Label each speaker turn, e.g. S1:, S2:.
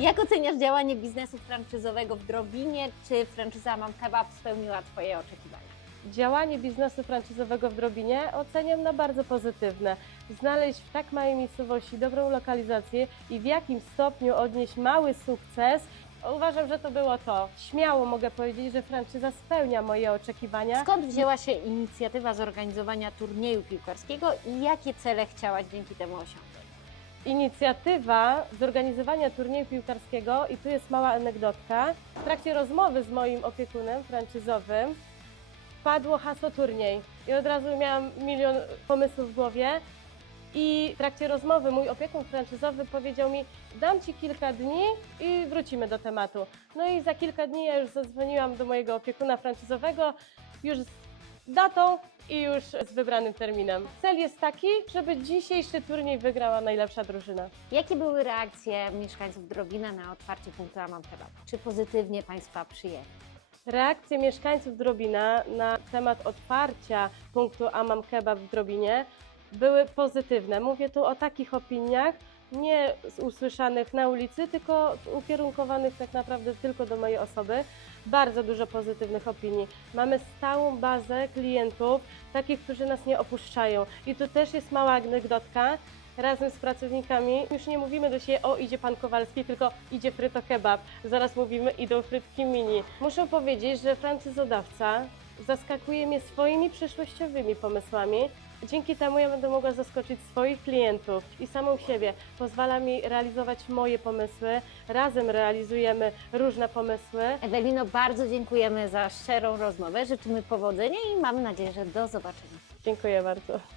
S1: Jak oceniasz działanie biznesu franczyzowego w Drobinie? Czy franczyza Mam Kebab spełniła Twoje oczekiwania?
S2: Działanie biznesu franczyzowego w Drobinie oceniam na bardzo pozytywne. Znaleźć w tak małej miejscowości dobrą lokalizację i w jakim stopniu odnieść mały sukces, uważam, że to było to. Śmiało mogę powiedzieć, że franczyza spełnia moje oczekiwania.
S1: Skąd wzięła się inicjatywa zorganizowania turnieju piłkarskiego i jakie cele chciałaś dzięki temu osiągnąć?
S2: Inicjatywa zorganizowania turnieju piłkarskiego i tu jest mała anegdotka. W trakcie rozmowy z moim opiekunem franczyzowym padło hasło turniej i od razu miałam milion pomysłów w głowie i w trakcie rozmowy mój opiekun franczyzowy powiedział mi dam Ci kilka dni i wrócimy do tematu. No i za kilka dni ja już zadzwoniłam do mojego opiekuna franczyzowego już datą i już z wybranym terminem. Cel jest taki, żeby dzisiejszy turniej wygrała najlepsza drużyna.
S1: Jakie były reakcje mieszkańców Drobina na otwarcie punktu Amam Kebab? Czy pozytywnie Państwa przyjęli?
S2: Reakcje mieszkańców Drobina na temat otwarcia punktu Amam Kebab w Drobinie były pozytywne. Mówię tu o takich opiniach, nie usłyszanych na ulicy, tylko ukierunkowanych tak naprawdę tylko do mojej osoby. Bardzo dużo pozytywnych opinii. Mamy stałą bazę klientów, takich, którzy nas nie opuszczają. I tu też jest mała anegdotka. Razem z pracownikami już nie mówimy do siebie, o idzie pan Kowalski, tylko idzie fryto kebab. Zaraz mówimy, idą frytki mini. Muszę powiedzieć, że franczyzodawca zaskakuje mnie swoimi przyszłościowymi pomysłami. Dzięki temu ja będę mogła zaskoczyć swoich klientów i samą siebie. Pozwala mi realizować moje pomysły. Razem realizujemy różne pomysły.
S1: Ewelino, bardzo dziękujemy za szczerą rozmowę. Życzymy powodzenia i mamy nadzieję, że do zobaczenia.
S2: Dziękuję bardzo.